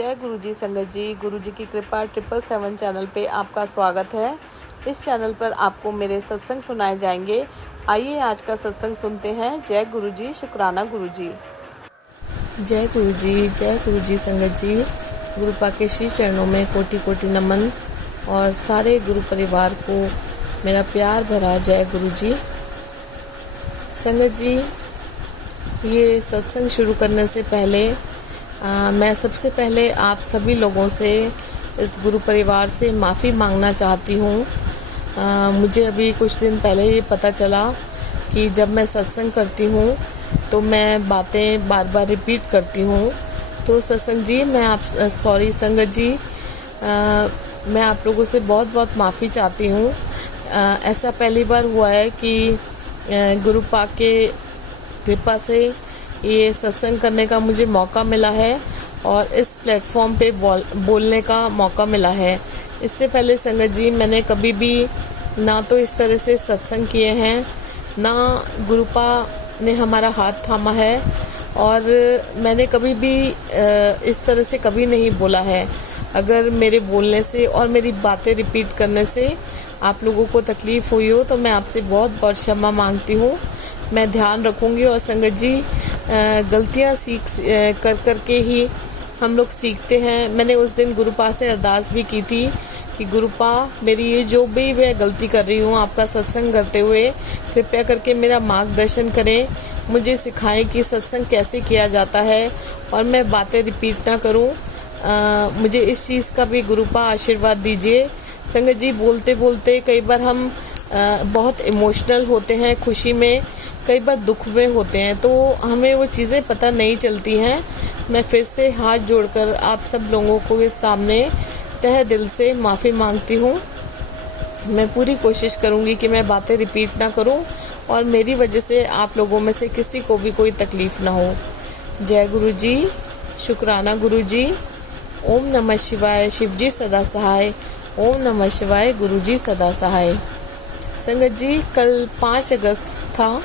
जय गुरु जी संगत जी। गुरु जी की कृपा 777 चैनल पे आपका स्वागत है। इस चैनल पर आपको मेरे सत्संग सुनाए जाएंगे। आइए आज का सत्संग सुनते हैं। जय गुरु जी, शुक्राना गुरु जी। जय गुरु जी संगत जी। गुरु पा के श्री चरणों में कोटि कोटि नमन और सारे गुरु परिवार को मेरा प्यार भरा जय गुरु जी। संगत जी, ये सत्संग शुरू करने से पहले मैं सबसे पहले आप सभी लोगों से, इस गुरु परिवार से माफ़ी मांगना चाहती हूँ। मुझे अभी कुछ दिन पहले ये पता चला कि जब मैं सत्संग करती हूँ तो मैं बातें बार बार रिपीट करती हूँ। तो सत्संग जी, संगत जी, मैं आप लोगों से बहुत बहुत माफ़ी चाहती हूँ। ऐसा पहली बार हुआ है कि गुरु पाक के कृपा से ये सत्संग करने का मुझे मौका मिला है और इस प्लेटफॉर्म पे बोलने का मौका मिला है। इससे पहले संगत जी, मैंने कभी भी ना तो इस तरह से सत्संग किए हैं, ना गुरुपा ने हमारा हाथ थामा है और मैंने कभी भी इस तरह से कभी नहीं बोला है। अगर मेरे बोलने से और मेरी बातें रिपीट करने से आप लोगों को तकलीफ़ हुई हो तो मैं आपसे बहुत बहुत क्षमा मांगती हूँ। मैं ध्यान रखूँगी। और संगत जी, गलतियाँ सीख कर के ही हम लोग सीखते हैं। मैंने उस दिन गुरुपा से अरदास भी की थी कि गुरुपा, मेरी ये जो भी मैं गलती कर रही हूँ, आपका सत्संग करते हुए कृपया करके मेरा मार्गदर्शन करें, मुझे सिखाएं कि सत्संग कैसे किया जाता है और मैं बातें रिपीट ना करूँ। मुझे इस चीज़ का भी गुरुपा आशीर्वाद दीजिए। संगत जी, बोलते बोलते कई बार हम बहुत इमोशनल होते हैं, खुशी में, कई बार दुख में होते हैं, तो हमें वो चीज़ें पता नहीं चलती हैं। मैं फिर से हाथ जोड़कर आप सब लोगों को इस सामने तहे दिल से माफ़ी मांगती हूँ। मैं पूरी कोशिश करूँगी कि मैं बातें रिपीट ना करूँ और मेरी वजह से आप लोगों में से किसी को भी कोई तकलीफ़ ना हो। जय गुरु जी, शुक्राना गुरु जी। ओम नमः शिवाय, शिव जी सदा सहाय। ओम नमः शिवाय, गुरु जी सदा सहाय। संगत जी, कल 5 अगस्त था,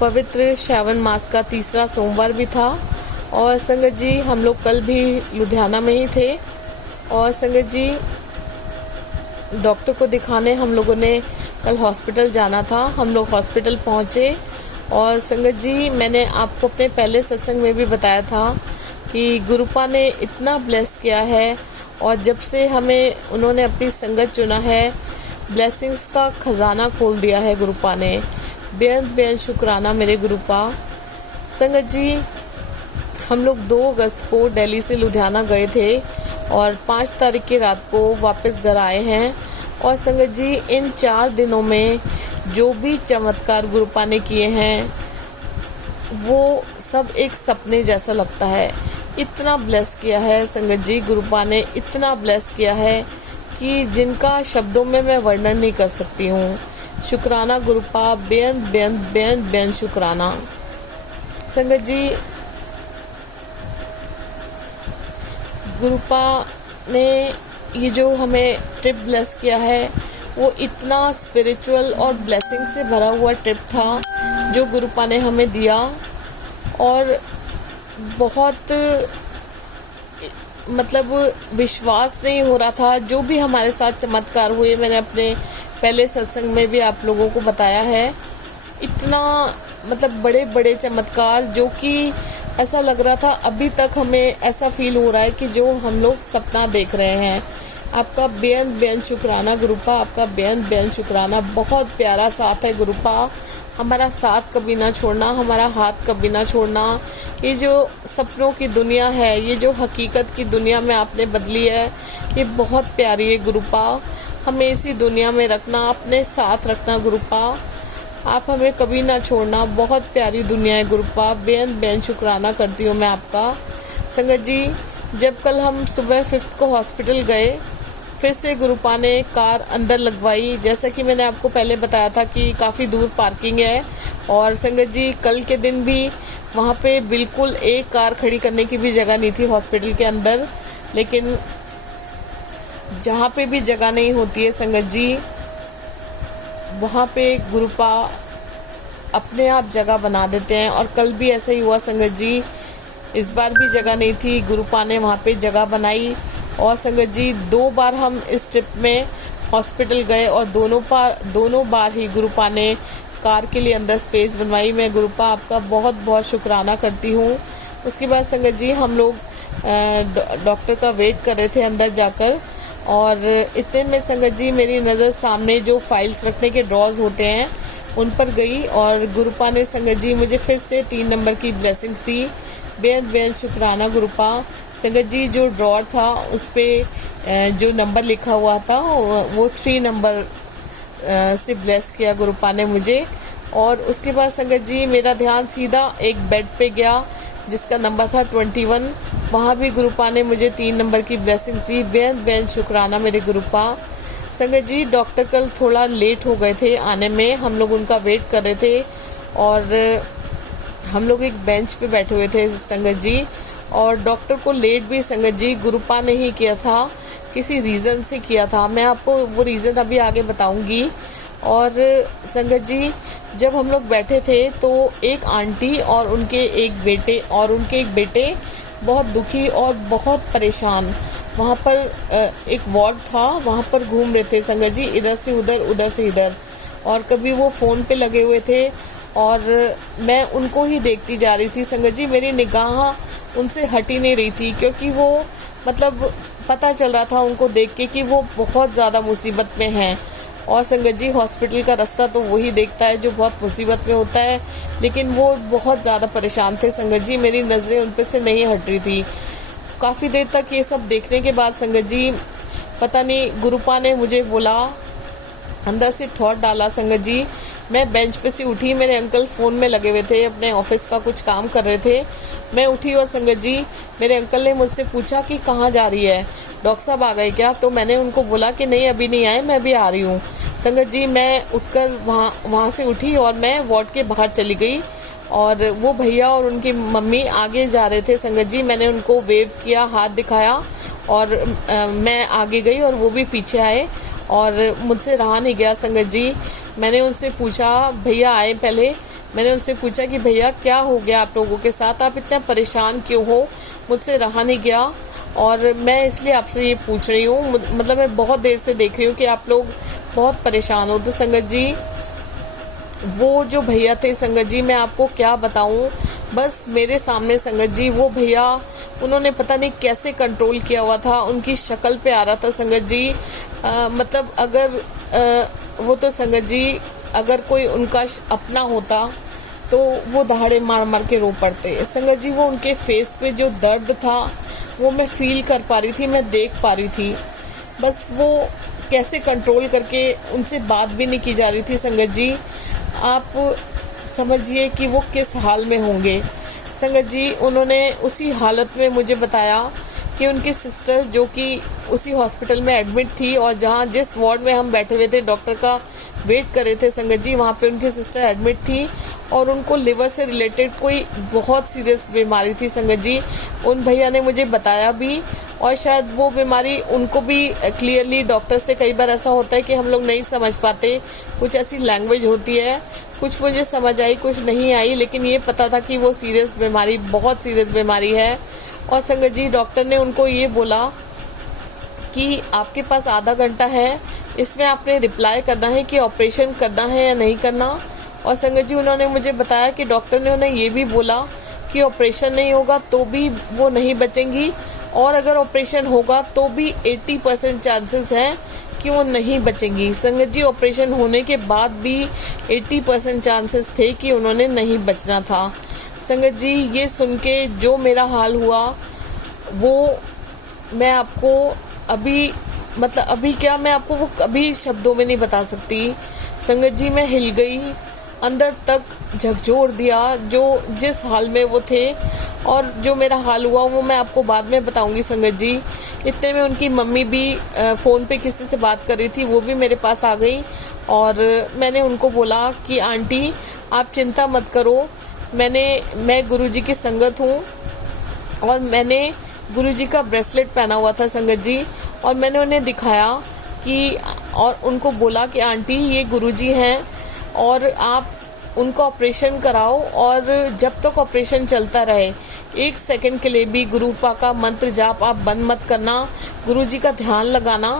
पवित्र श्रावण मास का तीसरा सोमवार भी था। और संगत जी, हम लोग कल भी लुधियाना में ही थे और संगत जी, डॉक्टर को दिखाने हम लोगों ने कल हॉस्पिटल जाना था। हम लोग हॉस्पिटल पहुँचे और संगत जी, मैंने आपको अपने पहले सत्संग में भी बताया था कि गुरुपा ने इतना ब्लेस किया है और जब से हमें उन्होंने अपनी संगत चुना है, ब्लेसिंग्स का खजाना खोल दिया है गुरुपा ने। बेहद बेहद शुक्राना मेरे गुरुपा। संगत जी, हम लोग 2 अगस्त को दिल्ली से लुधियाना गए थे और 5 तारीख की रात को वापस घर आए हैं। और संगत जी, इन 4 दिनों में जो भी चमत्कार गुरुपा ने किए हैं वो सब एक सपने जैसा लगता है। इतना ब्लेस किया है संगत जी, गुरुपा ने इतना ब्लेस किया है कि जिनका शब्दों में मैं वर्णन नहीं कर सकती हूँ। शुक्राना गुरुपा, बेन शुक्राना। संगत जी, गुरुपा ने ये जो हमें ट्रिप ब्लेस किया है वो इतना स्पिरिचुअल और ब्लेसिंग से भरा हुआ ट्रिप था जो गुरुपा ने हमें दिया। और बहुत विश्वास नहीं हो रहा था जो भी हमारे साथ चमत्कार हुए। मैंने अपने पहले सत्संग में भी आप लोगों को बताया है, इतना बड़े बड़े चमत्कार जो कि ऐसा लग रहा था, अभी तक हमें ऐसा फील हो रहा है कि जो हम लोग सपना देख रहे हैं। आपका बेन शुक्राना गुरुपा, आपका बेन शुक्राना। बहुत प्यारा साथ है गुरुपा, हमारा साथ कभी ना छोड़ना, हमारा हाथ कभी ना छोड़ना। ये जो सपनों की दुनिया है, ये जो हकीकत की दुनिया में आपने बदली है, ये बहुत प्यारी है गुरुपा। हमें इसी दुनिया में रखना, अपने साथ रखना गुरुपा, आप हमें कभी ना छोड़ना। बहुत प्यारी दुनिया है गुरुपा। बेन शुक्राना करती हूँ मैं आपका। संगत जी, जब कल हम सुबह 5 को हॉस्पिटल गए, फिर से गुरुपा ने कार अंदर लगवाई। जैसा कि मैंने आपको पहले बताया था कि काफ़ी दूर पार्किंग है और संगत जी, कल के दिन भी वहाँ पे बिल्कुल एक कार खड़ी करने की भी जगह नहीं थी हॉस्पिटल के अंदर। लेकिन जहाँ पे भी जगह नहीं होती है संगत जी, वहाँ पे गुरुपा अपने आप जगह बना देते हैं। और कल भी ऐसा ही हुआ संगत जी। इस बार भी जगह नहीं थी, गुरुपा ने वहाँ पे जगह बनाई। और संगत जी 2 बार हम इस ट्रिप में हॉस्पिटल गए और दोनों बार ही गुरुपा ने कार के लिए अंदर स्पेस बनवाई। मैं गुरुपा आपका बहुत बहुत शुक्राना करती हूँ। उसके बाद संगत जी हम लोग डॉक्टर का वेट कर रहे थे अंदर जाकर, और इतने में संगत जी मेरी नज़र सामने जो फाइल्स रखने के ड्रॉज होते हैं उन पर गई, और गुरुपा ने संगत जी मुझे फिर से 3 नंबर की ब्लेसिंग्स दी। बेहद बेहद शुक्राना गुरुपा। संगत जी जो ड्रॉर था उस पर जो नंबर लिखा हुआ था वो 3 नंबर से ब्लेस किया गुरुपा ने मुझे। और उसके बाद संगत जी मेरा ध्यान सीधा एक बेड पे गया जिसका नंबर था 21। वहाँ भी गुरुपा ने मुझे 3 नंबर की ब्लेसिंग दी। बेहद बेहद शुक्राना मेरे गुरुपा। संगत जी डॉक्टर कल थोड़ा लेट हो गए थे आने में, हम लोग उनका वेट कर रहे थे और हम लोग एक बेंच पे बैठे हुए थे संगत जी। और डॉक्टर को लेट भी संगत जी गुरुपा ने ही किया था, किसी रीज़न से किया था। मैं आपको वो रीज़न अभी आगे बताऊंगी। और संगत जी जब हम लोग बैठे थे तो एक आंटी और उनके एक बेटे बहुत दुखी और बहुत परेशान वहाँ पर एक वार्ड था, वहाँ पर घूम रहे थे संगत जी, इधर से उधर, और कभी वो फ़ोन पे लगे हुए थे और मैं उनको ही देखती जा रही थी संगत जी। मेरी निगाह उनसे हट ही नहीं रही थी, क्योंकि वो मतलब पता चल रहा था उनको देख के कि वो बहुत ज़्यादा मुसीबत में हैं। और संगत जी हॉस्पिटल का रास्ता तो वही देखता है जो बहुत मुसीबत में होता है, लेकिन वो बहुत ज़्यादा परेशान थे संगत जी। मेरी नज़रें उन पर से नहीं हट रही थी। काफ़ी देर तक ये सब देखने के बाद संगत जी पता नहीं गुरुपा ने मुझे बोला, अंदर से थॉट डाला संगत जी। मैं बेंच पे से उठी, मेरे अंकल फ़ोन में लगे हुए थे, अपने ऑफिस का कुछ काम कर रहे थे। मैं उठी और संगत जी मेरे अंकल ने मुझसे पूछा कि कहाँ जा रही है, डॉक्टर साहब आ गए क्या? तो मैंने उनको बोला कि नहीं अभी नहीं आए, मैं अभी आ रही हूँ। संगत जी मैं उठकर वहाँ से उठी और मैं वार्ड के बाहर चली गई, और वो भैया और उनकी मम्मी आगे जा रहे थे संगत जी। मैंने उनको वेव किया, हाथ दिखाया, और मैं आगे गई और वो भी पीछे आए, और मुझसे रहा नहीं गया संगत जी। मैंने उनसे पूछा, भैया आए पहले, मैंने उनसे पूछा कि भैया क्या हो गया आप लोगों के साथ, आप इतना परेशान क्यों हो? मुझसे रहा नहीं गया, और मैं इसलिए आपसे ये पूछ रही हूँ, मतलब मैं बहुत देर से देख रही हूँ कि आप लोग बहुत परेशान हो। तो संगत जी वो जो भैया थे संगत जी, मैं आपको क्या बताऊं, बस मेरे सामने संगत जी वो भैया, उन्होंने पता नहीं कैसे कंट्रोल किया हुआ था, उनकी शक्ल पे आ रहा था संगत जी। मतलब अगर वो तो संगत जी अगर कोई उनका अपना होता तो वो दहाड़े मार मार के रो पड़ते संगत जी। वो उनके फेस पे जो दर्द था वो मैं फील कर पा रही थी, मैं देख पा रही थी। बस वो कैसे कंट्रोल करके उनसे बात भी नहीं की जा रही थी संगत जी। आप समझिए कि वो किस हाल में होंगे संगत जी। उन्होंने उसी हालत में मुझे बताया कि उनकी सिस्टर जो कि उसी हॉस्पिटल में एडमिट थी, और जिस वार्ड में हम बैठे हुए थे डॉक्टर का वेट कर रहे थे संगत जी, वहाँ पे उनकी सिस्टर एडमिट थी, और उनको लिवर से रिलेटेड कोई बहुत सीरियस बीमारी थी संगत जी। उन भैया ने मुझे बताया भी, और शायद वो बीमारी उनको भी क्लियरली, डॉक्टर से कई बार ऐसा होता है कि हम लोग नहीं समझ पाते, कुछ ऐसी लैंग्वेज होती है, कुछ मुझे समझ आई कुछ नहीं आई, लेकिन ये पता था कि वो सीरियस बीमारी, बहुत सीरियस बीमारी है। और संगत जी डॉक्टर ने उनको ये बोला कि आपके पास आधा घंटा है, इसमें आपने रिप्लाई करना है कि ऑपरेशन करना है या नहीं करना। और संगत जी उन्होंने मुझे बताया कि डॉक्टर ने उन्हें ये भी बोला कि ऑपरेशन नहीं होगा तो भी वो नहीं बचेंगी, और अगर ऑपरेशन होगा तो भी 80% चांसेस हैं कि वो नहीं बचेंगी संगत जी। ऑपरेशन होने के बाद भी 80% चांसेस थे कि उन्होंने नहीं बचना था संगत जी। ये सुन के जो मेरा हाल हुआ वो मैं आपको अभी, मतलब अभी क्या, मैं आपको वो कभी शब्दों में नहीं बता सकती संगत जी। मैं हिल गई, अंदर तक झकझोर दिया जो जिस हाल में वो थे, और जो मेरा हाल हुआ वो मैं आपको बाद में बताऊंगी संगत जी। इतने में उनकी मम्मी भी फ़ोन पे किसी से बात कर रही थी, वो भी मेरे पास आ गई, और मैंने उनको बोला कि आंटी आप चिंता मत करो, मैं गुरुजी की संगत हूँ, और मैंने गुरुजी का ब्रेसलेट पहना हुआ था संगत जी, और मैंने उन्हें दिखाया कि, और उनको बोला कि आंटी ये गुरुजी हैं, और आप उनका ऑपरेशन कराओ, और जब तक ऑपरेशन चलता रहे, एक सेकंड के लिए भी गुरुपा का मंत्र जाप आप बंद मत करना। गुरुजी का ध्यान लगाना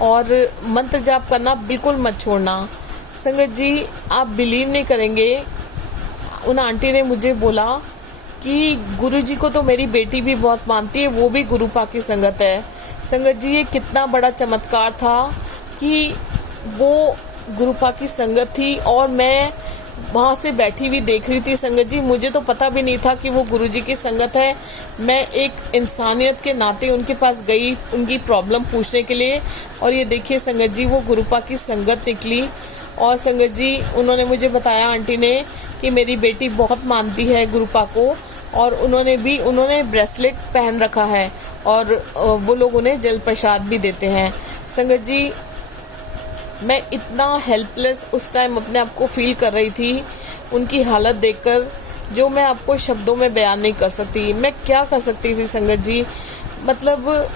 और मंत्र जाप करना बिल्कुल मत छोड़ना। संगत जी, आप बिलीव नहीं करेंगे, उन आंटी ने मुझे बोला कि गुरुजी को तो मेरी बेटी भी बहुत मानती है, वो भी गुरुपा की संगत है। संगत जी, ये कितना बड़ा चमत्कार था कि वो गुरुपा की संगत थी और मैं वहाँ से बैठी हुई देख रही थी। संगत जी, मुझे तो पता भी नहीं था कि वो गुरुजी की संगत है। मैं एक इंसानियत के नाते उनके पास गई उनकी प्रॉब्लम पूछने के लिए, और ये देखिए संगत जी, वो गुरुपा की संगत निकली। और संगत जी, उन्होंने मुझे बताया आंटी ने कि मेरी बेटी बहुत मानती है गुरुपा को, और उन्होंने ब्रेसलेट पहन रखा है और वो लोग उन्हें जल प्रसाद भी देते हैं। संगत जी, मैं इतना हेल्पलेस उस टाइम अपने आप को फील कर रही थी उनकी हालत देखकर, जो मैं आपको शब्दों में बयान नहीं कर सकती। मैं क्या कर सकती थी संगत जी, मतलब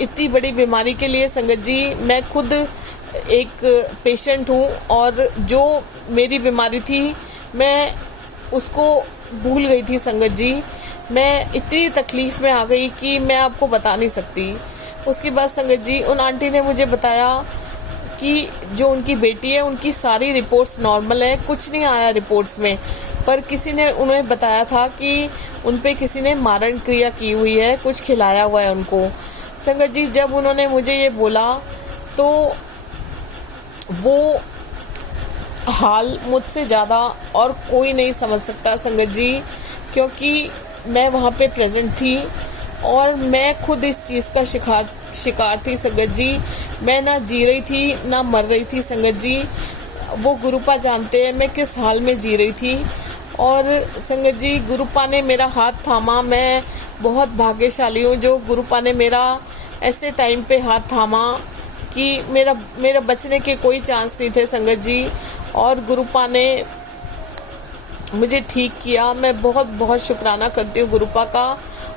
इतनी बड़ी बीमारी के लिए। संगत जी, मैं खुद एक पेशेंट हूँ और जो मेरी बीमारी थी मैं उसको भूल गई थी। संगत जी, मैं इतनी तकलीफ़ में आ गई कि मैं आपको बता नहीं सकती। उसके बाद संगत जी, उन आंटी ने मुझे बताया कि जो उनकी बेटी है उनकी सारी रिपोर्ट्स नॉर्मल है, कुछ नहीं आया रिपोर्ट्स में, पर किसी ने उन्हें बताया था कि उन पे किसी ने मारण क्रिया की हुई है, कुछ खिलाया हुआ है उनको। संगत जी, जब उन्होंने मुझे ये बोला तो वो हाल मुझसे ज़्यादा और कोई नहीं समझ सकता संगत जी, क्योंकि मैं वहाँ पे प्रेजेंट थी और मैं खुद इस चीज़ का शिकार थी संगत जी। मैं ना जी रही थी ना मर रही थी संगत जी। वो गुरुपा जानते हैं मैं किस हाल में जी रही थी। और संगत जी, गुरुपा ने मेरा हाथ थामा। मैं बहुत भाग्यशाली हूँ जो गुरुपा ने मेरा ऐसे टाइम पे हाथ थामा कि मेरा बचने के कोई चांस नहीं थे संगत जी, और गुरुपा ने मुझे ठीक किया। मैं बहुत बहुत शुक्राना करती हूँ गुरुपा का।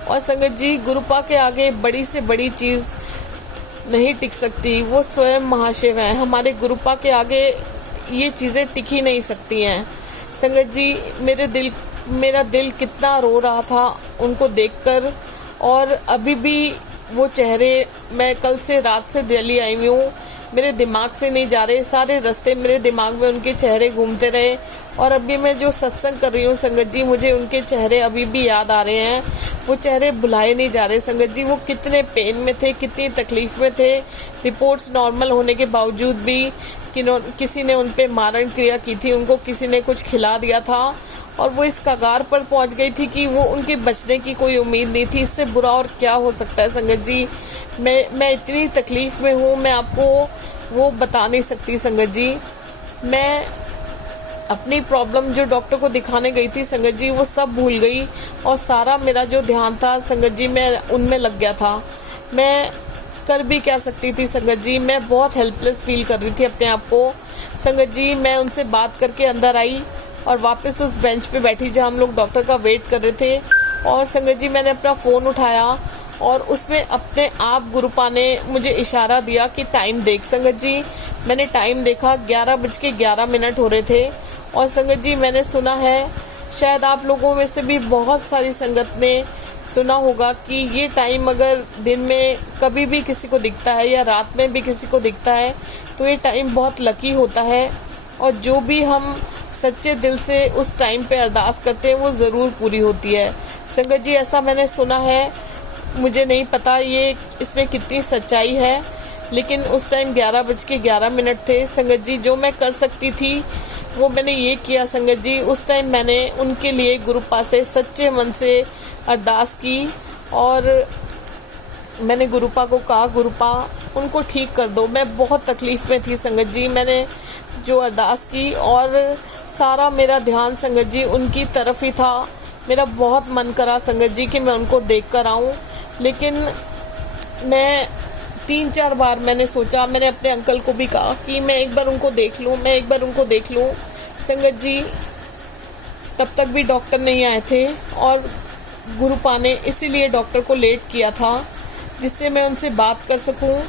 और संगत जी, गुरुपा के आगे बड़ी से बड़ी चीज़ नहीं टिक सकती, वो स्वयं महाशिव हैं। हमारे गुरुपा के आगे ये चीज़ें टिक ही नहीं सकती हैं। संगत जी, मेरा दिल कितना रो रहा था उनको देखकर, और अभी भी वो चेहरे, मैं कल से रात से दिल्ली आई हुई हूँ, मेरे दिमाग से नहीं जा रहे। सारे रास्ते मेरे दिमाग में उनके चेहरे घूमते रहे, और अभी मैं जो सत्संग कर रही हूँ संगत जी, मुझे उनके चेहरे अभी भी याद आ रहे हैं। वो चेहरे भुलाए नहीं जा रहे संगत जी। वो कितने पेन में थे, कितनी तकलीफ में थे। रिपोर्ट्स नॉर्मल होने के बावजूद भी किसी ने उन पे मारण क्रिया की थी, उनको किसी ने कुछ खिला दिया था, और वो इस कगार पर पहुंच गई थी कि वो उनके बचने की कोई उम्मीद नहीं थी। इससे बुरा और क्या हो सकता है संगत जी। मैं इतनी तकलीफ़ में हूँ, मैं आपको वो बता नहीं सकती संगत जी। मैं अपनी प्रॉब्लम जो डॉक्टर को दिखाने गई थी संगत जी, वो सब भूल गई, और सारा मेरा जो ध्यान था संगत जी, मैं उनमें लग गया था। मैं कर भी क्या सकती थी संगत जी। मैं बहुत हेल्पलेस फील कर रही थी अपने आप को संगत जी। मैं उनसे बात करके अंदर आई और वापस उस बेंच पे बैठी जहाँ हम लोग डॉक्टर का वेट कर रहे थे। और संगत जी, मैंने अपना फ़ोन उठाया और उसमें अपने आप गुरुपा ने मुझे इशारा दिया कि टाइम देख। संगत जी, मैंने टाइम देखा, 11:11 हो रहे थे। और संगत जी, मैंने सुना है, शायद आप लोगों में से भी बहुत सारी संगत ने सुना होगा कि ये टाइम अगर दिन में कभी भी किसी को दिखता है या रात में भी किसी को दिखता है तो ये टाइम बहुत लकी होता है, और जो भी हम सच्चे दिल से उस टाइम पे अरदास करते हैं वो ज़रूर पूरी होती है। संगत जी, ऐसा मैंने सुना है, मुझे नहीं पता ये इसमें कितनी सच्चाई है, लेकिन उस टाइम 11:11 थे संगत जी। जो मैं कर सकती थी वो मैंने ये किया संगत जी। उस टाइम मैंने उनके लिए गुरुपा से सच्चे मन से अरदास की, और मैंने गुरुपा को कहा, गुरुपा उनको ठीक कर दो। मैं बहुत तकलीफ़ में थी संगत जी। मैंने जो अरदास की और सारा मेरा ध्यान संगत जी उनकी तरफ ही था। मेरा बहुत मन करा संगत जी कि मैं उनको देख कर आऊँ, लेकिन मैं 3-4 बार मैंने सोचा, मैंने अपने अंकल को भी कहा कि मैं एक बार उनको देख लूँ, संगत जी। तब तक भी डॉक्टर नहीं आए थे, और गुरुपा ने इसीलिए डॉक्टर को लेट किया था जिससे मैं उनसे बात कर सकूं।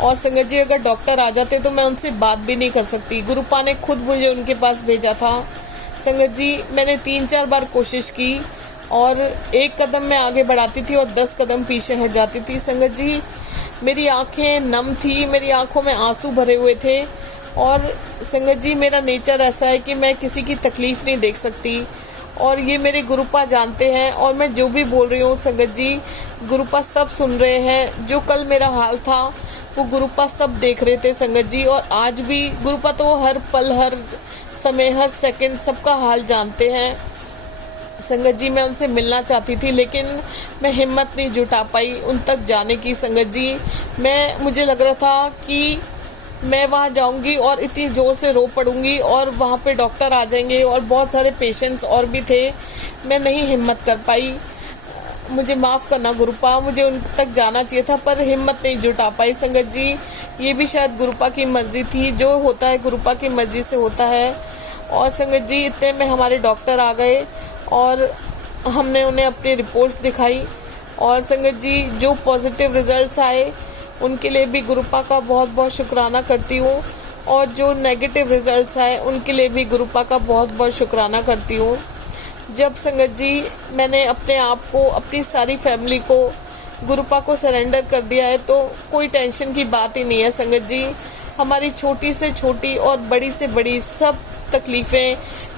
और संगत जी, अगर डॉक्टर आ जाते तो मैं उनसे बात भी नहीं कर सकती। गुरुपा ने खुद मुझे उनके पास भेजा था संगत जी। मैंने 3-4 बार कोशिश की, और एक कदम मैं आगे बढ़ाती थी और 10 कदम पीछे हट जाती थी। संगत जी, मेरी आंखें नम थी, मेरी आंखों में आंसू भरे हुए थे। और संगत जी, मेरा नेचर ऐसा है कि मैं किसी की तकलीफ़ नहीं देख सकती, और ये मेरे गुरुपा जानते हैं। और मैं जो भी बोल रही हूँ संगत जी, गुरुपा सब सुन रहे हैं। जो कल मेरा हाल था वो गुरुपा सब देख रहे थे संगत जी। और आज भी गुरुपा तो हर पल, हर समय, हर सेकंड सबका हाल जानते हैं संगत जी। मैं उनसे मिलना चाहती थी, लेकिन मैं हिम्मत नहीं जुटा पाई उन तक जाने की संगत जी। मुझे लग रहा था कि मैं वहाँ जाऊंगी और इतनी ज़ोर से रो पड़ूंगी और वहाँ पे डॉक्टर आ जाएंगे और बहुत सारे पेशेंट्स और भी थे। मैं नहीं हिम्मत कर पाई। मुझे माफ़ करना गुरुपा, मुझे उन तक जाना चाहिए था पर हिम्मत नहीं जुटा पाई संगत जी। ये भी शायद गुरुपा की मर्ज़ी थी, जो होता है गुरुपा की मर्ज़ी से होता है। और संगत जी, इतने में हमारे डॉक्टर आ गए और हमने उन्हें अपनी रिपोर्ट्स दिखाई। और संगत जी, जो पॉजिटिव रिज़ल्ट्स आए उनके लिए भी गुरुपा का बहुत बहुत शुक्राना करती हूँ, और जो नेगेटिव रिज़ल्ट्स आए उनके लिए भी गुरुपा का बहुत बहुत शुक्राना करती हूँ। जब संगत जी मैंने अपने आप को, अपनी सारी फैमिली को गुरुपा को सरेंडर कर दिया है, तो कोई टेंशन की बात ही नहीं है संगत जी। हमारी छोटी से छोटी और बड़ी से बड़ी सब तकलीफ़ें,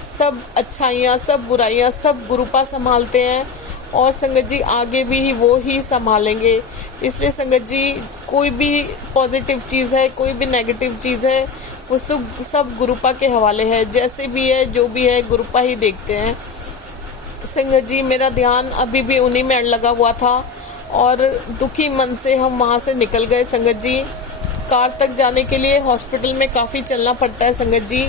सब अच्छाइयाँ, सब बुराइयाँ, सब गुरुपा संभालते हैं। और संगत जी, आगे भी वो ही संभालेंगे। इसलिए संगत जी, कोई भी पॉजिटिव चीज़ है, कोई भी नेगेटिव चीज़ है, वो सब गुरुपा के हवाले है। जैसे भी है, जो भी है, गुरुपा ही देखते हैं संगत जी। मेरा ध्यान अभी भी उन्हीं में लगा हुआ था और दुखी मन से हम वहाँ से निकल गए संगत जी। कार तक जाने के लिए हॉस्पिटल में काफ़ी चलना पड़ता है संगत जी।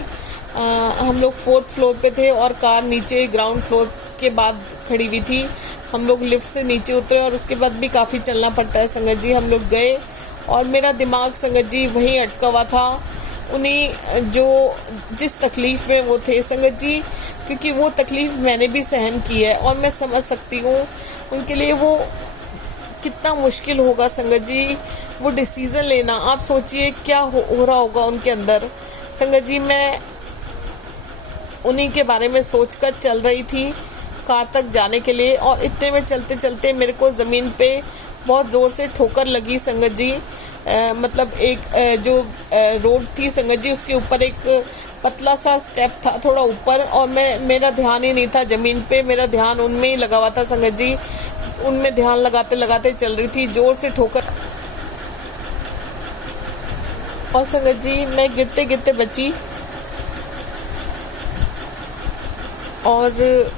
हम लोग 4th फ्लोर पे थे और कार नीचे ग्राउंड फ्लोर के बाद खड़ी हुई थी। हम लोग लिफ्ट से नीचे उतरे और उसके बाद भी काफ़ी चलना पड़ता है संगत जी। हम लोग गए और मेरा दिमाग संगत जी वहीं अटका हुआ था, उन्हीं जिस तकलीफ़ में वो थे संगत जी, क्योंकि वो तकलीफ़ मैंने भी सहन की है और मैं समझ सकती हूँ उनके लिए वो कितना मुश्किल होगा संगत जी, वो डिसीज़न लेना। आप सोचिए क्या हो रहा होगा उनके अंदर संगत जी। मैं उन्हीं के बारे में सोचकर चल रही थी कार तक जाने के लिए, और इतने में चलते चलते मेरे को ज़मीन पे बहुत ज़ोर से ठोकर लगी संगत जी। मतलब एक जो रोड थी संगत जी, उसके ऊपर एक पतला सा स्टेप था थोड़ा ऊपर, और मेरा ध्यान ही नहीं था ज़मीन पे, मेरा ध्यान उनमें ही लगा हुआ था संगत जी। उनमें ध्यान लगाते लगाते चल रही थी, ज़ोर से ठोकर। और संगत जी, मैं गिरते गिरते बची और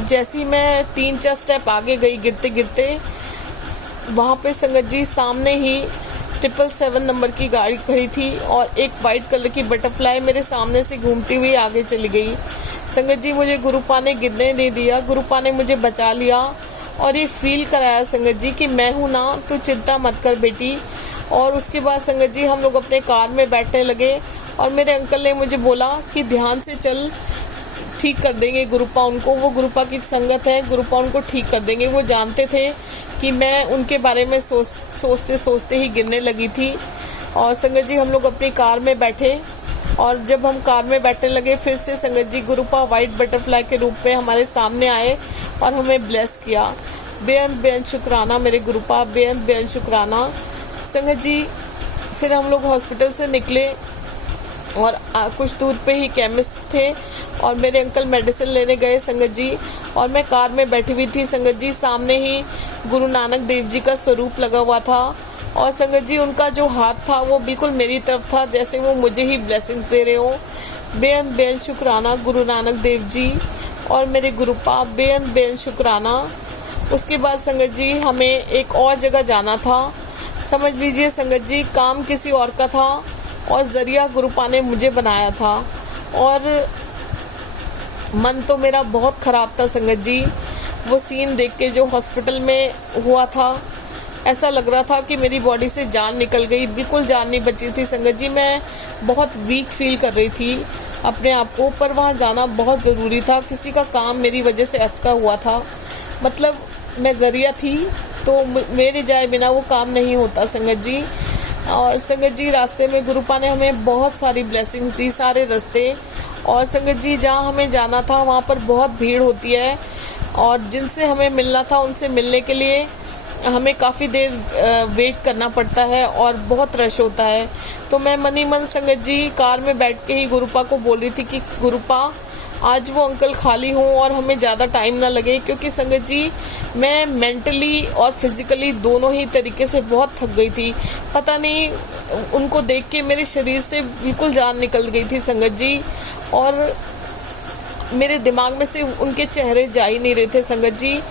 जैसी मैं 3-4 स्टेप आगे गई गिरते गिरते, वहाँ पे संगत जी सामने ही 777 नंबर की गाड़ी खड़ी थी और एक वाइट कलर की बटरफ्लाई मेरे सामने से घूमती हुई आगे चली गई संगत जी। मुझे गुरुपा ने गिरने नहीं दिया, गुरुपा ने मुझे बचा लिया और ये फील कराया संगत जी कि मैं हूँ ना, तो चिंता मत कर बेटी। और उसके बाद संगत जी हम लोग अपने कार में बैठने लगे और मेरे अंकल ने मुझे बोला कि ध्यान से चल, ठीक कर देंगे गुरुपा उनको, वो गुरुपा की संगत है, गुरुपा उनको ठीक कर देंगे। वो जानते थे कि मैं उनके बारे में सोचते सोचते ही गिरने लगी थी। और संगत जी हम लोग अपनी कार में बैठे, और जब हम कार में बैठने लगे फिर से संगत जी गुरुपा वाइट बटरफ्लाई के रूप में हमारे सामने आए और हमें ब्लेस किया। बेअंत शुक्राना मेरे गुरुपा, बेअंत शुक्राना संगत जी। फिर हम लोग हॉस्पिटल से निकले और कुछ दूर पे ही केमिस्ट थे और मेरे अंकल मेडिसिन लेने गए संगत जी, और मैं कार में बैठी हुई थी संगत जी। सामने ही गुरु नानक देव जी का स्वरूप लगा हुआ था और संगत जी उनका जो हाथ था वो बिल्कुल मेरी तरफ था, जैसे वो मुझे ही ब्लेसिंग्स दे रहे हो। बेअंत शुक्राना गुरु नानक देव जी और मेरे गुरुपा, बेअंत शुक्राना। उसके बाद संगत जी हमें एक और जगह जाना था, समझ लीजिए संगत जी काम किसी और का था और ज़रिया गुरुपा ने मुझे बनाया था। और मन तो मेरा बहुत ख़राब था संगत जी, वो सीन देख के जो हॉस्पिटल में हुआ था, ऐसा लग रहा था कि मेरी बॉडी से जान निकल गई, बिल्कुल जान नहीं बची थी संगत जी। मैं बहुत वीक फील कर रही थी अपने आप को, पर वहाँ जाना बहुत ज़रूरी था। किसी का काम मेरी वजह से अटका हुआ था, मतलब मैं ज़रिया थी तो मेरे जाए बिना वो काम नहीं होता संगत जी। और संगत जी रास्ते में गुरुपा ने हमें बहुत सारी ब्लेसिंग्स दी सारे रास्ते। और संगत जी जहाँ हमें जाना था वहाँ पर बहुत भीड़ होती है, और जिनसे हमें मिलना था उनसे मिलने के लिए हमें काफ़ी देर वेट करना पड़ता है और बहुत रश होता है। तो मैं मनी मन संगत जी कार में बैठ के ही गुरुपा को बोल रही थी कि गुरुपा आज वो अंकल खाली हों और हमें ज़्यादा टाइम ना लगे, क्योंकि संगत जी मैं मेंटली और फिज़िकली दोनों ही तरीके से बहुत थक गई थी। पता नहीं उनको देख के मेरे शरीर से बिल्कुल जान निकल गई थी संगत जी, और मेरे दिमाग में से उनके चेहरे जा ही नहीं रहे थे संगत जी।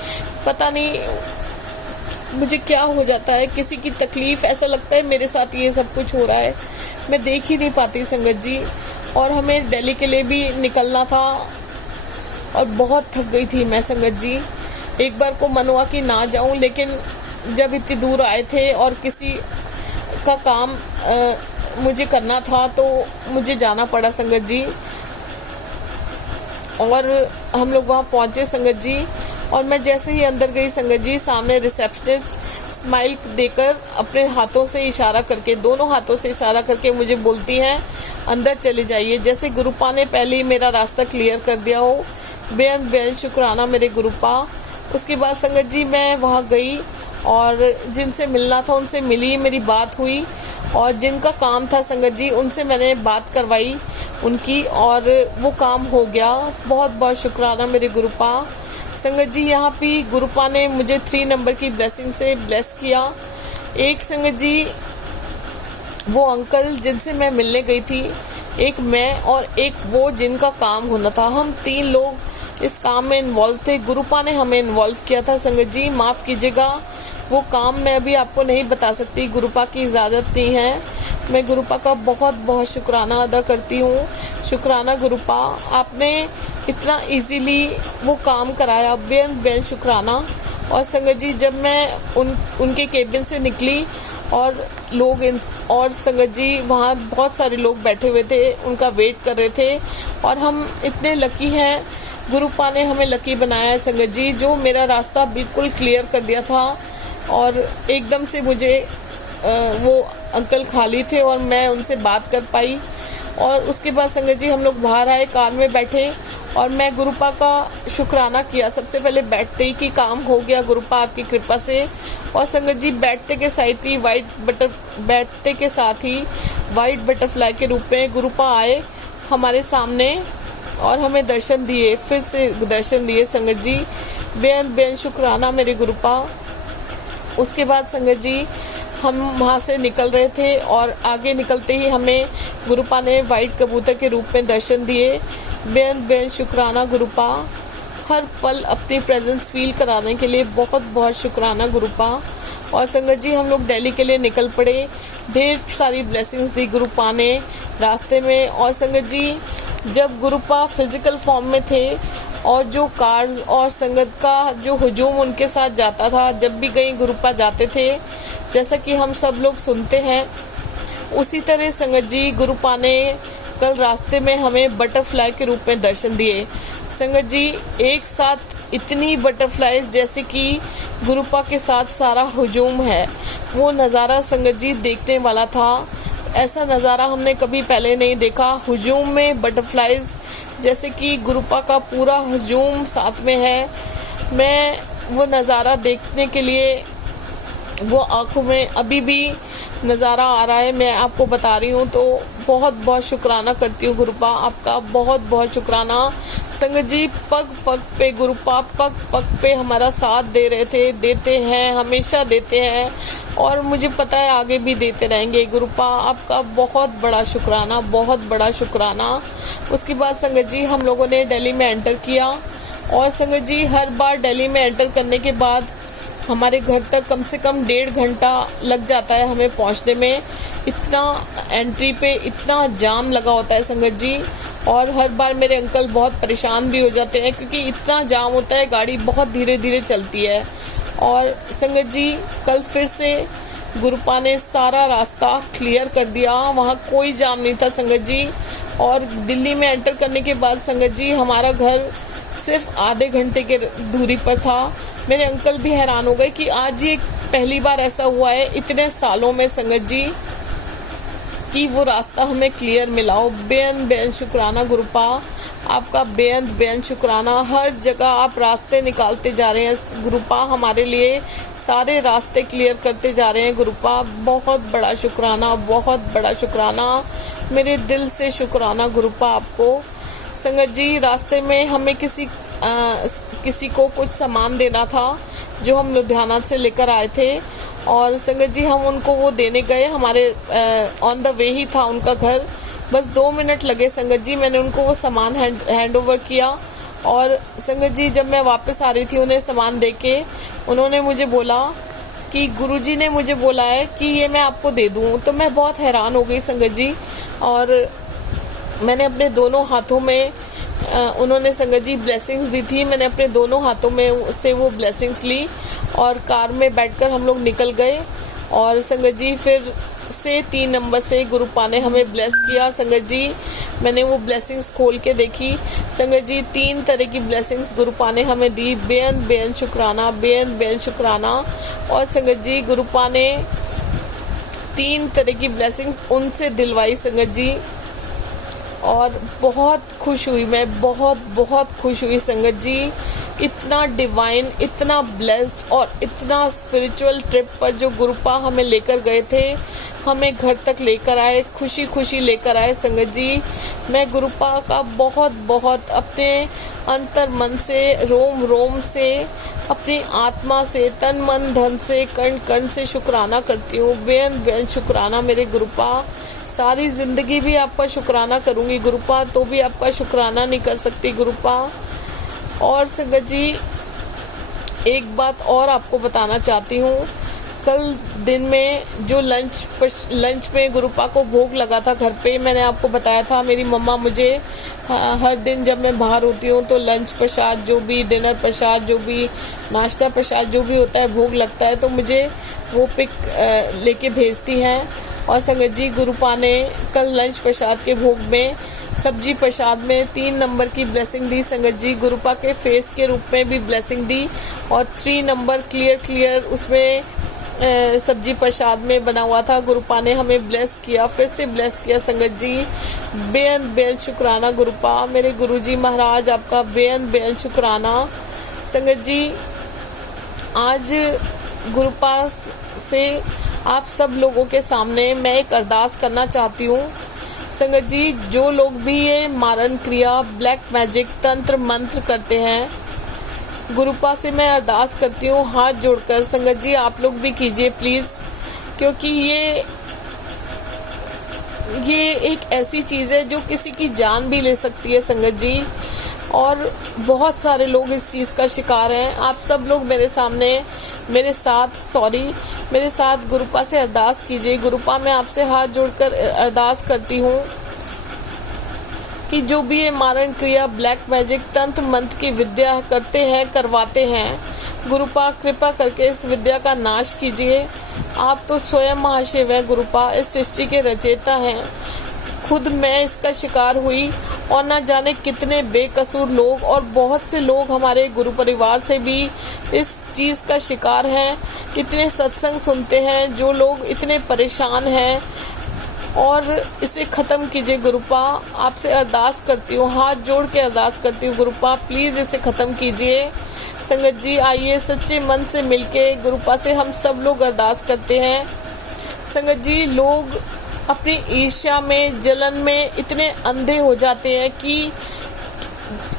पता नहीं मुझे क्या हो जाता है, किसी की तकलीफ़, ऐसा लगता है मेरे साथ ये सब कुछ हो रहा है, मैं देख ही नहीं पाती संगत जी। और हमें दिल्ली के लिए भी निकलना था और बहुत थक गई थी मैं संगत जी। एक बार को मन हुआ कि ना जाऊं, लेकिन जब इतनी दूर आए थे और किसी का काम मुझे करना था तो मुझे जाना पड़ा संगत जी। और हम लोग वहाँ पहुँचे संगत जी, और मैं जैसे ही अंदर गई संगत जी, सामने रिसेप्शनिस्ट स्माइल देकर अपने हाथों से इशारा करके, दोनों हाथों से इशारा करके मुझे बोलती हैं अंदर चले जाइए। जैसे गुरुपा ने पहले ही मेरा रास्ता क्लियर कर दिया हो। बेहद शुक्राना मेरे गुरुपा। उसके बाद संगत जी मैं वहाँ गई और जिनसे मिलना था उनसे मिली, मेरी बात हुई, और जिनका काम था संगत जी उनसे मैंने बात करवाई उनकी, और वो काम हो गया। बहुत बहुत शुक्राना मेरे गुरुपा। संगत जी यहाँ पे गुरुपा ने मुझे 3 नंबर की ब्लेसिंग से ब्लेस किया। एक संगत जी वो अंकल जिनसे मैं मिलने गई थी, एक मैं और एक वो जिनका काम होना था, हम 3 लोग इस काम में इन्वॉल्व थे। गुरुपा ने हमें इन्वॉल्व किया था संगत जी, माफ़ कीजिएगा वो काम मैं अभी आपको नहीं बता सकती, गुरुपा की इजाज़त नहीं है। मैं गुरुपा का बहुत बहुत शुक्राना अदा करती हूँ। शुक्राना गुरुपा, आपने इतना इजीली वो काम कराया, बेहद शुक्राना। और संगत जी जब मैं उनके केबिन से निकली और लोग और संगत जी वहाँ बहुत सारे लोग बैठे हुए थे, उनका वेट कर रहे थे, और हम इतने लकी हैं, गुरुपा ने हमें लकी बनाया है संगत जी, जो मेरा रास्ता बिल्कुल क्लियर कर दिया था। और एकदम से मुझे वो अंकल खाली थे और मैं उनसे बात कर पाई। और उसके बाद संगत जी हम लोग बाहर आए, कार में बैठे, और मैं गुरुपा का शुक्राना किया सबसे पहले बैठते ही कि काम हो गया गुरुपा आपकी कृपा से। और संगत जी बैठते के साथ ही वाइट बटरफ्लाई के रूप में गुरुपा आए हमारे सामने और हमें दर्शन दिए, फिर से दर्शन दिए संगत जी। बेहद शुक्राना मेरे गुरुपा। उसके बाद संगत जी हम वहाँ से निकल रहे थे और आगे निकलते ही हमें गुरुपा ने वाइट कबूतर के रूप में दर्शन दिए। बेहद शुक्राना गुरुपा। हर पल अपनी प्रेजेंस फील कराने के लिए बहुत बहुत शुक्राना गुरुपा। और संगत जी हम लोग दिल्ली के लिए निकल पड़े। ढेर सारी ब्लेसिंग्स दी गुरुपा ने रास्ते में। और संगत जी जब गुरुपा फिज़िकल फॉर्म में थे और जो कार्स और संगत का जो हुजूम उनके साथ जाता था, जब भी कहीं गुरुपा जाते थे, जैसा कि हम सब लोग सुनते हैं, उसी तरह संगत जी गुरुपा ने कल रास्ते में हमें बटरफ्लाई के रूप में दर्शन दिए। संगत जी एक साथ इतनी बटरफ्लाईज जैसे कि गुरुपा के साथ सारा हुजूम है, वो नज़ारा संगत जी देखने वाला था। ऐसा नज़ारा हमने कभी पहले नहीं देखा। हुजूम में बटरफ्लाईज जैसे कि गुरुपा का पूरा हुजूम साथ में है। मैं वो नज़ारा देखने के लिए, वो आँखों में अभी भी नज़ारा आ रहा है, मैं आपको बता रही हूँ। तो बहुत बहुत शुक्राना करती हूँ गुरुपा आपका, बहुत बहुत शुक्राना। संगत जी पग पग पे गुरुपा पग पग पे हमारा साथ दे रहे थे, देते हैं, हमेशा देते हैं, और मुझे पता है आगे भी देते रहेंगे। गुरुपा आपका बहुत बड़ा शुक्राना, बहुत बड़ा शुक्राना। उसके बाद संगत जी हम लोगों ने दिल्ली में एंटर किया। और संगत जी हर बार दिल्ली में एंटर करने के बाद हमारे घर तक कम से कम 1.5 घंटा लग जाता है हमें पहुंचने में। इतना एंट्री पे इतना जाम लगा होता है संगत जी। और हर बार मेरे अंकल बहुत परेशान भी हो जाते हैं क्योंकि इतना जाम होता है, गाड़ी बहुत धीरे धीरे चलती है। और संगत जी कल फिर से गुरुपा ने सारा रास्ता क्लियर कर दिया, वहाँ कोई जाम नहीं था संगत जी। और दिल्ली में एंटर करने के बाद संगत जी हमारा घर सिर्फ आधे घंटे के दूरी पर था। मेरे अंकल भी हैरान हो गए कि आज ये पहली बार ऐसा हुआ है इतने सालों में संगत जी कि वो रास्ता हमें क्लियर मिला हो। बेहद शुक्राना गुरुपा आपका बेअंत शुक्राना। हर जगह आप रास्ते निकालते जा रहे हैं गुरुपा, हमारे लिए सारे रास्ते क्लियर करते जा रहे हैं गुरुपा। बहुत बड़ा शुक्राना, बहुत बड़ा शुक्राना, मेरे दिल से शुक्राना गुरुपा आपको। संगत जी, रास्ते में हमें किसी को कुछ सामान देना था जो हम लुधियाना से लेकर आए थे, और संगत जी हम उनको वो देने गए। हमारे ऑन द वे ही था उनका घर, बस 2 मिनट लगे संगत जी, मैंने उनको वो सामान हैंड ओवर किया। और संगत जी जब मैं वापस आ रही थी उन्हें सामान देके, उन्होंने मुझे बोला कि गुरुजी ने मुझे बोला है कि ये मैं आपको दे दूँ। तो मैं बहुत हैरान हो गई संगत जी, और मैंने अपने दोनों हाथों में उन्होंने संगत जी ब्लेसिंग्स दी थी, मैंने अपने दोनों हाथों में से वो ब्लेसिंग्स ली और कार में बैठकर हम लोग निकल गए। और संगत जी फिर से 3 नंबर से गुरुपा ने हमें ब्लेस किया। संगत जी मैंने वो ब्लेसिंग्स खोल के देखी, संगत जी 3 तरह की ब्लेसिंग्स गुरुपा ने हमें दी। बेअंत शुक्राना, बेअंत शुक्राना। और संगत जी गुरुपा ने 3 तरह की ब्लेसिंग्स उनसे दिलवाई संगत जी, और बहुत खुश हुई मैं, बहुत खुश हुई संगत जी। इतना डिवाइन, इतना ब्लेस्ड और इतना स्पिरिचुअल ट्रिप पर जो गुरुपा हमें लेकर गए थे, हमें घर तक लेकर आए, खुशी लेकर आए संगत जी। मैं गुरुपा का बहुत अपने अंतर मन से, रोम रोम से, अपनी आत्मा से, तन मन धन से, कण कण से शुक्राना करती हूँ। बेअंत शुक्राना मेरे गुरुपा। सारी ज़िंदगी भी आपका शुक्राना करूँगी गुरुपा, तो भी आपका शुक्राना नहीं कर सकती गुरुपा। और संगत जी एक बात और आपको बताना चाहती हूँ, कल दिन में जो लंच में गुरुपा को भोग लगा था घर पे, मैंने आपको बताया था मेरी मम्मा मुझे हर दिन जब मैं बाहर होती हूँ तो लंच प्रसाद, जो भी डिनर प्रसाद, जो भी नाश्ता प्रसाद जो भी होता है भोग लगता है, तो मुझे वो पिक लेके भेजती हैं। और संगत जी गुरुपा ने कल लंच प्रसाद के भोग में, सब्जी प्रसाद में 3 नंबर की ब्लेसिंग दी संगत जी। गुरुपा के फेस के रूप में भी ब्लेसिंग दी, और 3 नंबर क्लियर उसमें सब्जी प्रसाद में बना हुआ था। गुरुपा ने हमें ब्लेस किया, फिर से ब्लेस किया संगत जी। बेअंत शुक्राना गुरुपा, मेरे गुरुजी महाराज आपका बेअंत शुक्राना। संगत जी आज गुरुपा से आप सब लोगों के सामने मैं एक अरदास करना चाहती हूँ संगत जी। जो लोग भी ये मारण क्रिया, ब्लैक मैजिक, तंत्र मंत्र करते हैं, गुरुपा से मैं अरदास करती हूँ हाथ जोड़कर। संगत जी आप लोग भी कीजिए प्लीज़, क्योंकि ये एक ऐसी चीज़ है जो किसी की जान भी ले सकती है संगत जी, और बहुत सारे लोग इस चीज़ का शिकार हैं। आप सब लोग मेरे साथ गुरुपा से अरदास कीजिए। गुरुपा मैं आपसे हाथ जोड़कर अरदास करती हूँ कि जो भी ये मारण क्रिया, ब्लैक मैजिक, तंत्र मंत्र की विद्या करवाते हैं, गुरुपा कृपा करके इस विद्या का नाश कीजिए। आप तो स्वयं महाशिव हैं गुरुपा, इस सृष्टि के रचयिता हैं। खुद मैं इसका शिकार हुई, और न जाने कितने बेकसूर लोग और बहुत से लोग हमारे गुरु परिवार से भी इस चीज़ का शिकार हैं। इतने सत्संग सुनते हैं जो लोग इतने परेशान हैं, और इसे ख़त्म कीजिए गुरुपा। आपसे अरदास करती हूँ, हाथ जोड़ के अरदास करती हूँ गुरुपा, प्लीज़ इसे ख़त्म कीजिए। संगत जी आइए सच्चे मन से मिलके गुरुपा से हम सब लोग अरदास करते हैं। संगत जी लोग अपनी ईर्ष्या में, जलन में इतने अंधे हो जाते हैं कि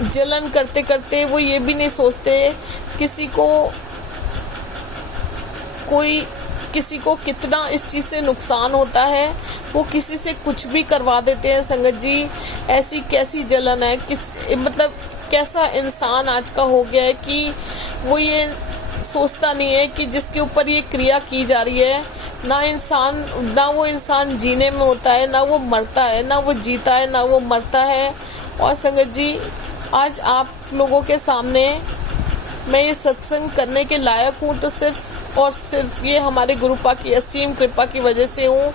जलन करते करते वो ये भी नहीं सोचते किसी को कितना इस चीज़ से नुकसान होता है, वो किसी से कुछ भी करवा देते हैं संगत जी। ऐसी कैसी जलन है, मतलब कैसा इंसान आज का हो गया है कि वो ये सोचता नहीं है कि जिसके ऊपर ये क्रिया की जा रही है, ना वो इंसान जीने में होता है, ना वो मरता है, ना वो जीता है, ना वो मरता है। और संगत जी आज आप लोगों के सामने मैं ये सत्संग करने के लायक हूँ तो सिर्फ और सिर्फ ये हमारे गुरुपा की असीम कृपा की वजह से हूँ,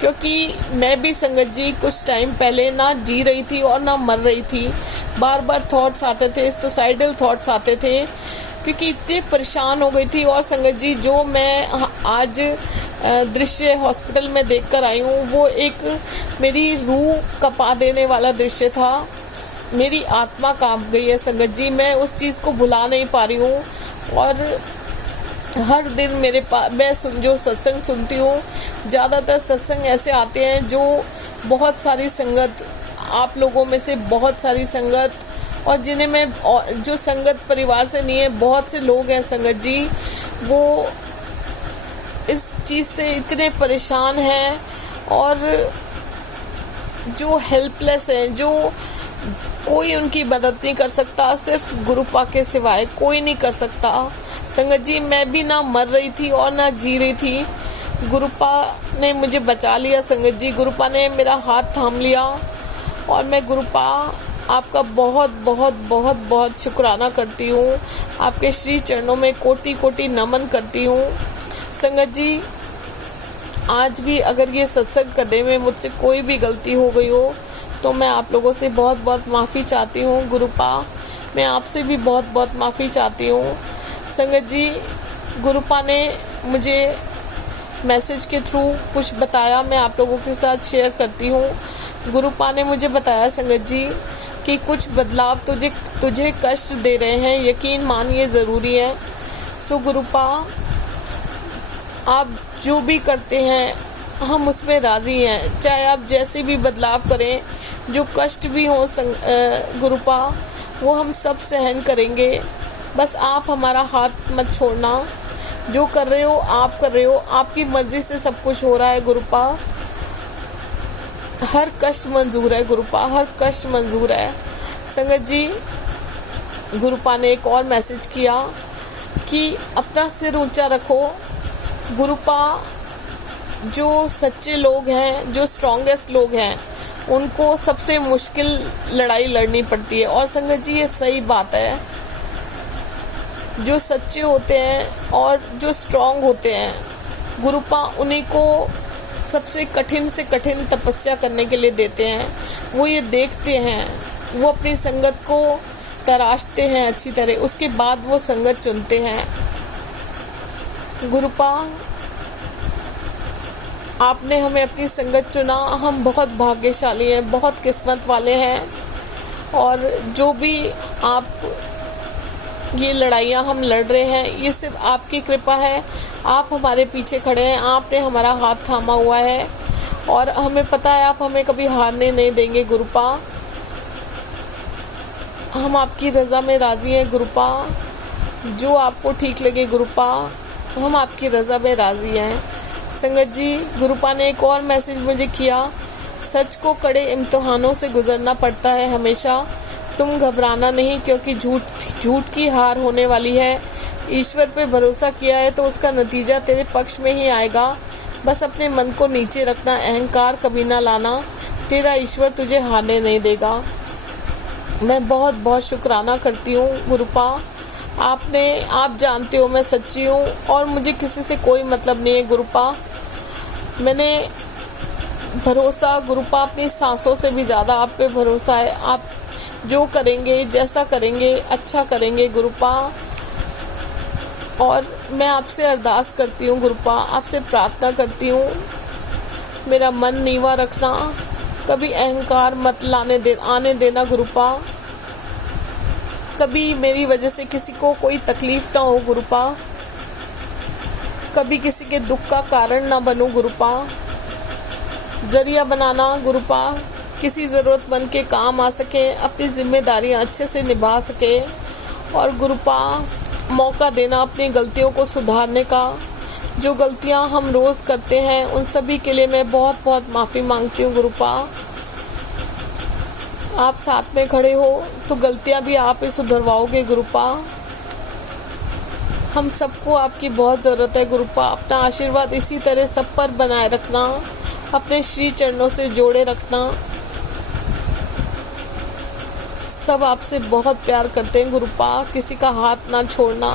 क्योंकि मैं भी संगत जी कुछ टाइम पहले ना जी रही थी और ना मर रही थी। बार थॉट्स आते थे, सुसाइडल थॉट्स आते थे, क्योंकि इतनी परेशान हो गई थी। और संगत जी जो मैं आज दृश्य हॉस्पिटल में देखकर आई हूँ, वो एक मेरी रूह कपा देने वाला दृश्य था। मेरी आत्मा कांप गई है संगत जी। मैं उस चीज़ को भुला नहीं पा रही हूँ। और हर दिन मेरे पास मैं जो सत्संग सुनती हूँ, ज़्यादातर सत्संग ऐसे आते हैं जो बहुत सारी संगत, आप लोगों में से बहुत सारी संगत, और जिन्हें मैं जो संगत परिवार से नहीं है, बहुत से लोग हैं संगत जी, वो इस चीज़ से इतने परेशान हैं और जो हेल्पलेस हैं, जो कोई उनकी मदद नहीं कर सकता, सिर्फ गुरुपा के सिवाय कोई नहीं कर सकता। संगत जी, मैं भी ना मर रही थी और ना जी रही थी, गुरुपा ने मुझे बचा लिया संगत जी। गुरुपा ने मेरा हाथ थाम लिया और मैं गुरुपा आपका बहुत बहुत बहुत बहुत शुक्राना करती हूँ। आपके श्री चरणों में कोटि कोटि नमन करती हूँ संगत जी। आज भी अगर ये सत्संग करने में मुझसे कोई भी गलती हो गई हो तो मैं आप लोगों से बहुत बहुत माफ़ी चाहती हूँ गुरुपा। मैं आपसे भी बहुत बहुत माफ़ी चाहती हूँ संगत जी। गुरुपा ने मुझे मैसेज के थ्रू कुछ बताया, मैं आप लोगों के साथ शेयर करती हूँ। गुरुपा ने मुझे बताया संगत जी कि कुछ बदलाव तुझे कष्ट दे रहे हैं, यकीन मान ये ज़रूरी है। सो गुरुपा, आप जो भी करते हैं हम उसमें राज़ी हैं, चाहे आप जैसे भी बदलाव करें, जो कष्ट भी हो गुरुपा, वो हम सब सहन करेंगे। बस आप हमारा हाथ मत छोड़ना, जो कर रहे हो आप कर रहे हो, आपकी मर्ज़ी से सब कुछ हो रहा है गुरुपा। हर कष्ट मंजूर है गुरुपा, हर कष्ट मंजूर है संगत जी। गुरुपा ने एक और मैसेज किया कि अपना सिर ऊंचा रखो गुरुपा। जो सच्चे लोग हैं, जो स्ट्रॉन्गेस्ट लोग हैं, उनको सबसे मुश्किल लड़ाई लड़नी पड़ती है। और संगत जी, ये सही बात है। जो सच्चे होते हैं और जो स्ट्रॉन्ग होते हैं, गुरुपा उन्हीं को सबसे कठिन से कठिन तपस्या करने के लिए देते हैं। वो ये देखते हैं, वो अपनी संगत को तराशते हैं अच्छी तरह, उसके बाद वो संगत चुनते हैं। गुरुपा, आपने हमें अपनी संगत चुना, हम बहुत भाग्यशाली हैं, बहुत किस्मत वाले हैं। और जो भी आप ये लड़ाइयाँ हम लड़ रहे हैं, ये सिर्फ आपकी कृपा है। आप हमारे पीछे खड़े हैं, आपने हमारा हाथ थामा हुआ है और हमें पता है आप हमें कभी हारने नहीं देंगे गुरुपा। हम आपकी रज़ा में राज़ी हैं गुरुपा। जो आपको ठीक लगे गुरुपा, हम आपकी रज़ा में राज़ी हैं संगत जी। गुरुपा ने एक और मैसेज मुझे किया, सच को कड़े इम्तिहानों से गुजरना पड़ता है हमेशा, तुम घबराना नहीं, क्योंकि झूठ की हार होने वाली है। ईश्वर पे भरोसा किया है तो उसका नतीजा तेरे पक्ष में ही आएगा। बस अपने मन को नीचे रखना, अहंकार कभी ना लाना, तेरा ईश्वर तुझे हारने नहीं देगा। मैं बहुत बहुत शुक्राना करती हूँ गुरुपा। आप जानते हो मैं सच्ची हूँ और मुझे किसी से कोई मतलब नहीं है गुरुपा। मैंने भरोसा गुरुपा, अपनी सांसों से भी ज़्यादा आप पे भरोसा है। आप जो करेंगे, जैसा करेंगे, अच्छा करेंगे गुरुपा। और मैं आपसे अरदास करती हूँ गुरुपा, आपसे प्रार्थना करती हूँ, मेरा मन नीवा रखना, कभी अहंकार मत आने देना गुरुपा। कभी मेरी वजह से किसी को कोई तकलीफ़ ना हो गुरुपा, कभी किसी के दुख का कारण ना बनूं गुरुपा। ज़रिया बनाना गुरुपा, किसी ज़रूरतमंद के काम आ सके, अपनी जिम्मेदारियां अच्छे से निभा सके। और गुरुपा, मौका देना अपनी गलतियों को सुधारने का। जो गलतियां हम रोज़ करते हैं उन सभी के लिए मैं बहुत बहुत माफ़ी मांगती हूँ गुरुपा। आप साथ में खड़े हो तो गलतियां भी आप ही सुधरवाओगे गुरुपा। हम सबको आपकी बहुत ज़रूरत है गुरुपा। अपना आशीर्वाद इसी तरह सब पर बनाए रखना, अपने श्री चरणों से जोड़े रखना। सब आपसे बहुत प्यार करते हैं गुरुपा, किसी का हाथ ना छोड़ना।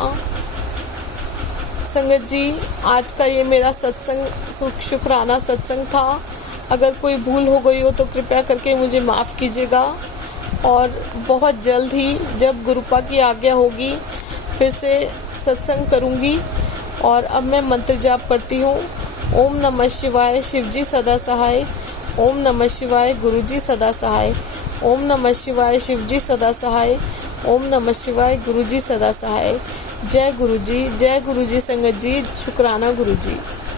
संगत जी, आज का ये मेरा सत्संग शुक्राना सत्संग था। अगर कोई भूल हो गई हो तो कृपया करके मुझे माफ़ कीजिएगा। और बहुत जल्द ही जब गुरुपा की आज्ञा होगी फिर से सत्संग करूंगी। और अब मैं मंत्र जाप करती हूँ। ओम नमः शिवाय, शिवजी सदा सहाय। ओम नमः शिवाय, गुरुजी सदा सहाय। ओम नमः शिवाय, शिव जी सदा सहाय। ओम नमः शिवाय, गुरु जी सदा सहाय। जय गुरु जी संगत जी, शुक्राना गुरु जी।